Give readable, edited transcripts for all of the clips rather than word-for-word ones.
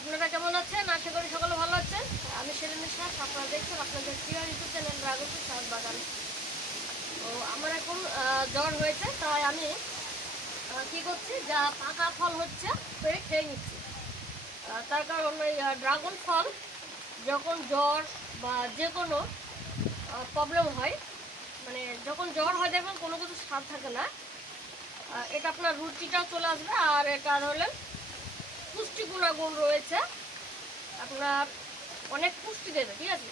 আপনারা কেমন আছেন? আশা করি সকলে ভালো আছেন। আমি সেলিম ইসলাম, আপনারা দেখছেন আপনাদের প্রিয় ইউটিউব চ্যানেল ড্রাগন চাষ বাগান। তো আমার এখন জ্বর হয়েছে, তাই আমি কি করছি, যা পাকা ফল হচ্ছে পেরে খেয়ে নিচ্ছি। তার কারণ ওই ড্রাগন ফল যখন জ্বর বা যে কোনো প্রবলেম হয়, মানে যখন জ্বর হয় দেখবেন কোনো কিছু স্বাদ থাকে না, এটা আপনার রুচিটাও চলে আসবে। আর এটা ধরলেন পুষ্টি গুণাগুণ রয়েছে, আপনার অনেক পুষ্টি দেবে, ঠিক আছে।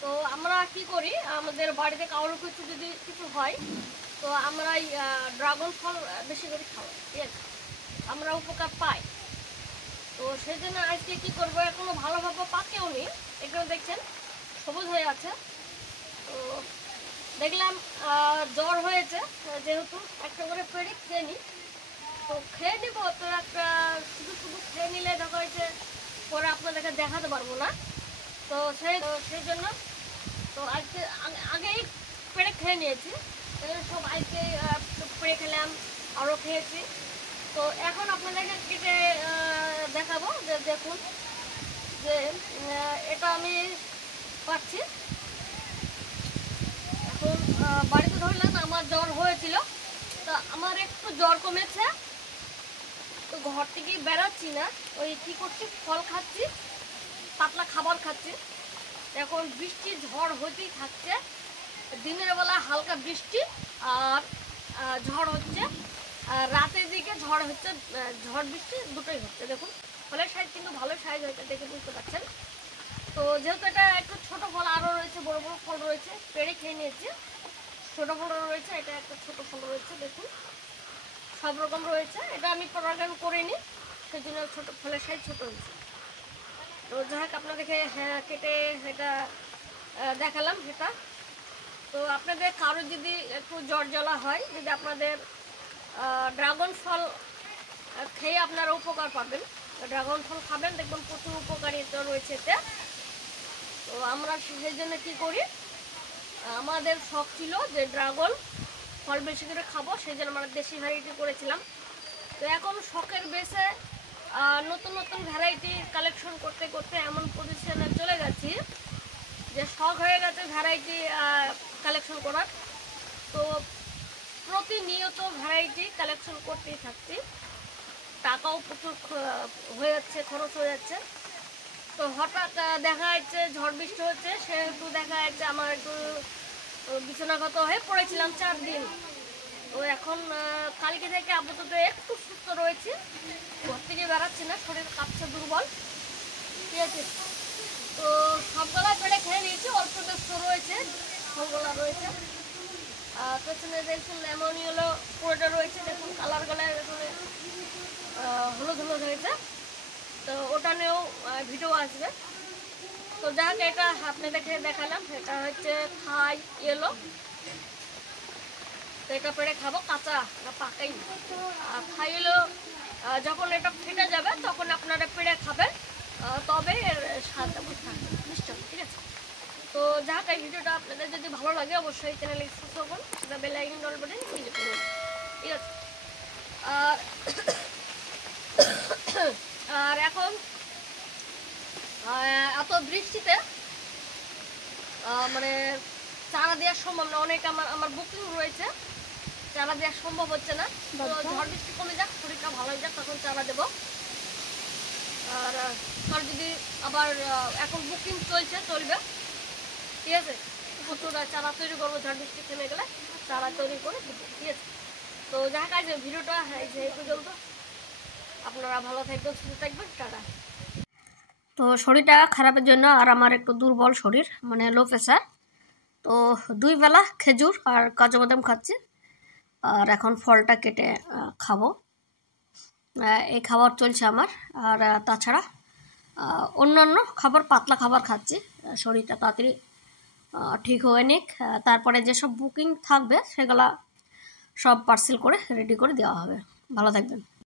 তো আমরা কি করি, আমাদের বাড়িতে কারোর কিছু যদি কিছু হয় তো আমরা এই ড্রাগন ফল বেশি করে খাওয়াই, ঠিক আছে, আমরা উপকার পাই। তো সেই জন্য আজকে কী করবো, এখনো ভালোভাবে পাকেও নি, এখানে দেখছেন সবুজ হয়ে আছে। তো দেখলাম জ্বর হয়েছে, যেহেতু একটা করে পেড়ে খেয়ে নিই। তো খেয়ে নিব, তো একটা শুধু শুধু খেয়ে নিলে দেখা হয়েছে পরে আপনাদেরকে দেখাতে পারবো না। তো সেই জন্য তো আজকে আগেই পেড়ে খেয়ে নিয়েছি, সব আজকে পেড়ে খেলাম, আরও খেয়েছি। তো এখন আপনাদেরকে কেটে দেখাবো, যে দেখুন যে এটা আমি পাচ্ছি। এখন বাড়িতে ধরলেন আমার জ্বর হয়েছিল, তো আমার একটু জ্বর কমেছে, তো ঘর থেকেই বেরোচ্ছি না, ওই কী করছি, ফল খাচ্ছি, পাতলা খাবার খাচ্ছি। এখন বৃষ্টি ঝড় হতেই থাকছে, দিনের বেলা হালকা বৃষ্টি আর ঝড় হচ্ছে, আর রাতের দিকে ঝড় হচ্ছে, ঝড় বৃষ্টি দুটোই হচ্ছে। দেখুন ফলের সাইজ কিন্তু ভালো সাইজ হয়েছে, দেখে বুঝতে পারছেন। তো যেহেতু এটা একটু ছোটো ফল, আরও রয়েছে বড় বড় ফল রয়েছে, পেড়ে খেয়ে নিয়েছি, ছোটো ফলও রয়েছে, এটা একটা ছোটো ফল রয়েছে, দেখুন সব রকম রয়েছে। এটা আমি পরাগায়ন করিনি, সেই জন্য ছোটো ফলের সাইজ ছোটো হয়েছে। তো যাই হোক আপনাদেরকে কেটে এটা দেখালাম সেটা। তো আপনাদের কারো যদি একটু জ্বর জ্বালা হয়, যদি আপনাদের ড্রাগন ফল খেয়ে আপনারা উপকার পাবেন, ড্রাগন ফল খাবেন, দেখবেন প্রচুর উপকারিতা রয়েছে এতে। তো আমরা সেই জন্য কী করি, আমাদের শখ ছিল যে ড্রাগন ফল বেশি করে খাবো, সেই জন্য আমরা দেশি ভ্যারাইটি করেছিলাম। তো এখন শখের বেসে নতুন নতুন ভ্যারাইটি কালেকশন করতে করতে এমন পজিশনে চলে গেছি যে শখ হয়ে গেছে ভ্যারাইটি কালেকশন করার। তো প্রতিনিয়ত ভ্যারাইটি কালেকশন করতেই থাকছি, টাকাও প্রচুর হয়ে যাচ্ছে, খরচ হয়ে যাচ্ছে। তো হঠাৎ দেখা যাচ্ছে ঝড় বৃষ্টি হচ্ছে, সেহেতু দেখা যাচ্ছে আমার একটু বিছানাগত হয়ে পড়েছিলাম 4 দিন। তো এখন কালকে থেকে আপাতত একটু সুস্থ রয়েছে, ঘর থেকে বেড়াচ্ছি না, শরীর কাঁপছে, দুর্বল, ঠিক আছে। তো সবগুলা পেড়ে খেয়ে নিয়েছি, অল্প ব্যস্ত রয়েছে, ফলগুলা রয়েছে, পেছনে দেখুন লেমন ইয়েলো পুরোটা রয়েছে, দেখুন কালার গলায় এখানে হলুদ হলুদ হয়েছে। তো ওটা নিয়েও ভিডিও আসবে। তো যাক, এটা আপনাদেরকে দেখালাম, এটা হচ্ছে থাই ইয়েলো। তো এটা পেড়ে খাবো, কাঁচা পাকাই। আর থাই ইয়েলো যখন এটা ফেটে যাবে তখন আপনারা পেড়ে খাবেন, তবে এর স্বাদটা বুঝতে হবে নিশ্চয়, ঠিক আছে। তো যাক, এই ভিডিওটা আপনাদের যদি ভালো লাগে অবশ্যই চ্যানেলে সাবস্ক্রাইব করুন, সেটা বেল আইকন ডল বাটন ক্লিক করুন, ঠিক আছে। আর এখন এত বৃষ্টিতে মানে চারা দেওয়া সম্ভব না, অনেক আমার বুকিং রয়েছে, চারা দেওয়া সম্ভব হচ্ছে না। তো ঝড় বৃষ্টি কমে যাক, শরীরটা ভালো হয়ে যাক, তখন চারা দেবো। আর যদি আবার এখন বুকিং চলবে, ঠিক আছে, প্রচুর চারা তৈরি করবো, ঝড় বৃষ্টি থেমে গেলে চারা তৈরি করে দেবো, ঠিক আছে। তো যাক, আজ ভিডিওটা এই পর্যন্ত, আপনারা ভালো থাকবেন, সুস্থ থাকবেন, টাটা। তো শরীরটা খারাপের জন্য আর আমার একটু দুর্বল শরীর, মানে লো প্রেশার, তো 2 বেলা খেজুর আর কাজু বাদাম খাচ্ছি, আর এখন ফলটা কেটে খাবো, এই খাবার চলছে আমার। আর তাছাড়া অন্যান্য খাবার, পাতলা খাবার খাচ্ছি, শরীরটা তাড়াতাড়ি ঠিক হয়ে নিক, তারপরে যেসব বুকিং থাকবে সেগুলা সব পার্সেল করে রেডি করে দেওয়া হবে। ভালো থাকবেন।